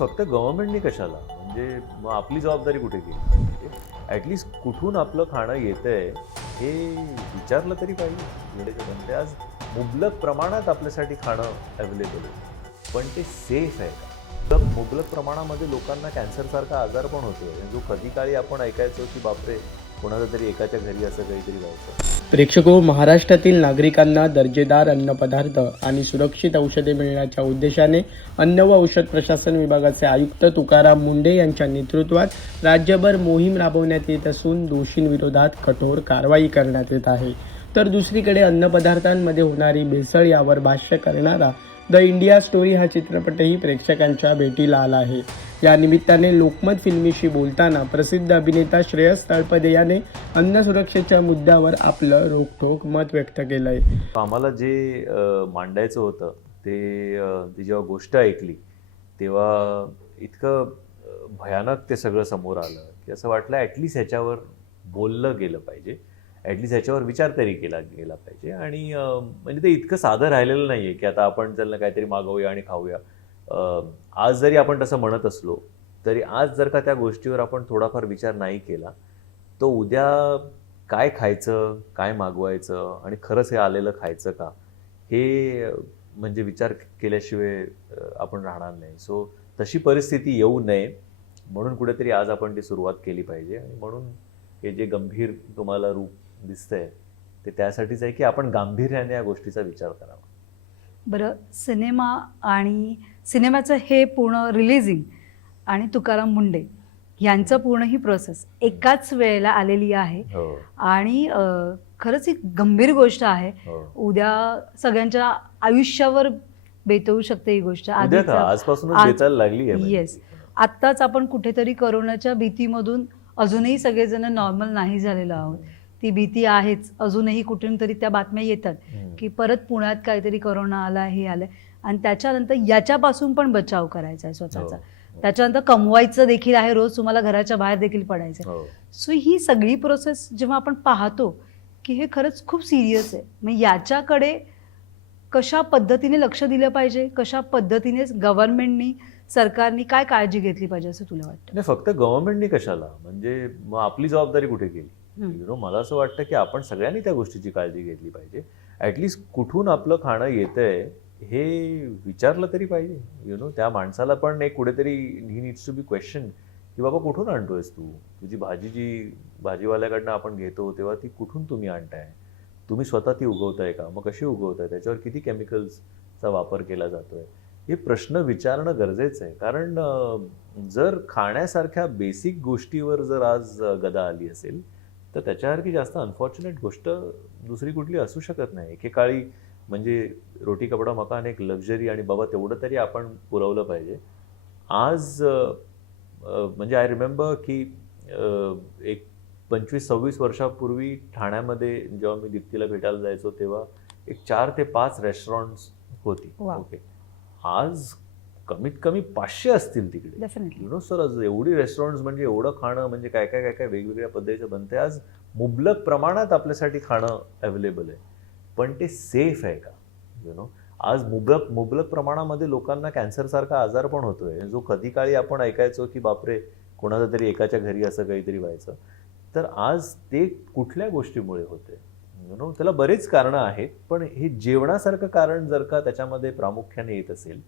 फक्त गव्हर्नमेंटनी कशाला, म्हणजे मग आपली जबाबदारी कुठे गेली? ॲटलिस्ट कुठून आपलं खाणं येतंय हे विचारलं तरी पाहिजे. वेळेच्या बनते आज मुबलक प्रमाणात आपल्यासाठी खाणं अवेलेबल आहे, पण ते सेफ आहे का? तर मुबलक प्रमाणामध्ये लोकांना कॅन्सरसारखा आजार पण होतोय, जो कधी काळी आपण ऐकायचो की बापरे कोणाचं तरी एकाच्या घरी असं काहीतरी व्हायचं. प्रेक्षको, महाराष्ट्रातील नागरिकांना दर्जेदार अन्नपदार्थ आणि सुरक्षित औषधे मिळण्याच्या उद्देशाने अन्न व औषध प्रशासन विभागाचे आयुक्त तुकाराम मुंढे यांच्या नेतृत्वात राज्यभर मोहीम राबवण्यात येत असून दोषींविरोधात कठोर कारवाई करण्यात येत आहे. तर दुसरीकडे अन्नपदार्थांमध्ये होणारी भेसळ यावर भाष्य करणारा द इंडिया स्टोरी हा चित्रपटही प्रेक्षकांच्या भेटीला आला आहे. या निमित्ताने लोकमत फिल्मीशी बोलताना प्रसिद्ध अभिनेता श्रेयस तळपदे याने अन्न सुरक्षेच्या मुद्द्यावर आपलं रोखठोक मत व्यक्त केलंय. आम्हाला जे मांडायचं होतं ती जेव्हा गोष्ट ऐकली तेव्हा इतकं भयानक ते सगळं समोर आलं की असं वाटलं ॲटलिस्ट ह्याच्यावर बोललं गेलं पाहिजे, ॲटलिस्ट ह्याच्यावर विचार तरी केला गेला पाहिजे. आणि म्हणजे ते इतकं साधं राहिलेलं नाही आहे की आता आपण चल ना काहीतरी मागवूया आणि खाऊया. आज जरी आपण तसं म्हणत असलो तरी आज जर का त्या गोष्टीवर आपण थोडाफार विचार नाही केला तर उद्या काय खायचं, काय मागवायचं आणि खरंच हे आलेलं खायचं का, हे म्हणजे विचार केल्याशिवाय आपण राहणार नाही. सो तशी परिस्थिती येऊ नये म्हणून कुठेतरी आज आपण ती सुरुवात केली पाहिजे. आणि म्हणून हे जे गंभीर तुम्हाला रूप दिसतंय ते त्यासाठीच आहे की आपण गांभीर्याने या गोष्टीचा विचार करावा. बरं, सिनेमा आणि सिनेमाचं हे पूर्ण रिलीजिंग आणि तुकाराम मुंढे यांचं पूर्ण ही प्रोसेस एकाच वेळेला आलेली आहे. आणि खरंच ही गंभीर गोष्ट आहे. उद्या सगळ्यांच्या आयुष्यावर बेतवू शकते ही गोष्ट. आजपासूनच बेतायला लागली आहे. येस, आत्ताच आपण कुठेतरी कोरोनाच्या भीतीमधून अजूनही सगळेजण नॉर्मल नाही झालेलो आहोत. ती भीती आहेच. अजूनही कुठून तरी त्या बातम्या येतात की परत पुण्यात काहीतरी कोरोना आला, हे आलं. आणि त्याच्यानंतर याच्यापासून पण बचाव करायचा आहे स्वतःचा. त्याच्यानंतर कमवायचं देखील आहे, रोज तुम्हाला घराच्या बाहेर देखील पडायचं आहे. सो ही सगळी प्रोसेस जेव्हा आपण पाहतो की हे खरंच खूप सिरियस आहे, मग याच्याकडे कशा पद्धतीने लक्ष दिलं पाहिजे, कशा पद्धतीने गव्हर्नमेंटनी, सरकारनी काय काळजी घेतली पाहिजे असं तुला वाटतं? नाही, फक्त गव्हर्नमेंटनी कशाला, म्हणजे मग आपली जबाबदारी कुठे गेली? मला असं वाटतं की आपण सगळ्यांनी त्या गोष्टीची काळजी घेतली पाहिजे. ॲटलिस्ट कुठून आपलं खाणं येतंय हे विचारलं तरी पाहिजे. त्या माणसाला पण एक कुठेतरी ही नीड्स टू बी क्वेश्चन की बाबा कुठून आणतोयस तू? तुझी भाजी जी भाजीवाल्याकडनं आपण घेतो तेव्हा ती कुठून तुम्ही आणताय? तुम्ही स्वतः ती उगवताय का? मग कशी उगवताय? त्याच्यावर किती केमिकल्सचा वापर केला जातोय? हे प्रश्न विचारणं गरजेचं आहे. कारण जर खाण्यासारख्या बेसिक गोष्टीवर जर आज गदा आली असेल तर त्याच्यासारखी जास्त अनफॉर्च्युनेट गोष्ट दुसरी कुठली असू शकत नाही. एकेकाळी म्हणजे रोटी कपडा मकान एक लक्झरी आणि बाबा तेवढं तरी आपण पुरवलं पाहिजे. आज म्हणजे आय रिमेंबर की एक 25-26 वर्षापूर्वी ठाण्यामध्ये जेव्हा मी दीप्तीला भेटायला जायचो तेव्हा एक 4 ते 5 रेस्टॉरंट्स होती. ओके, आज कमीत कमी 500 असतील तिकडे. सर आज एवढी रेस्टॉरंट्स, म्हणजे एवढं खाणं, म्हणजे काय काय काय काय वेगवेगळ्या पद्धतीचं बनते. आज मुबलक प्रमाणात आपल्यासाठी खाणं अवेलेबल आहे, पण ते सेफ आहे का? आज मुबलक प्रमाणामध्ये लोकांना कॅन्सरसारखा आजार पण होतोय, जो कधी काळी आपण ऐकायचो की बापरे कोणाचं तरी एकाच्या घरी असं काहीतरी व्हायचं. तर आज ते कुठल्या गोष्टीमुळे होते? त्याला बरेच कारणं आहेत, पण हे जेवणासारखं कारण जर का त्याच्यामध्ये प्रामुख्याने येत असेल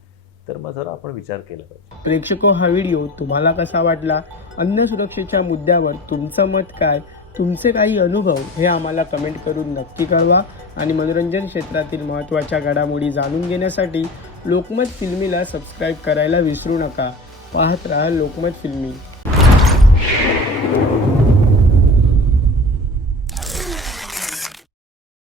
तर मग जरा आपण विचार केला पाहिजे. प्रेक्षको, हा व्हिडिओ तुम्हाला कसा वाटला? अन्न सुरक्षेच्या मुद्द्यावर तुमचं मत काय? तुमचे काही अनुभव हे आम्हाला कमेंट करून नक्की कळवा. आणि मनोरंजन क्षेत्रातील महत्त्वाच्या घडामोडी जाणून घेण्यासाठी लोकमत फिल्मीला सबस्क्राईब करायला विसरू नका. पाहत राहा लोकमत फिल्मी.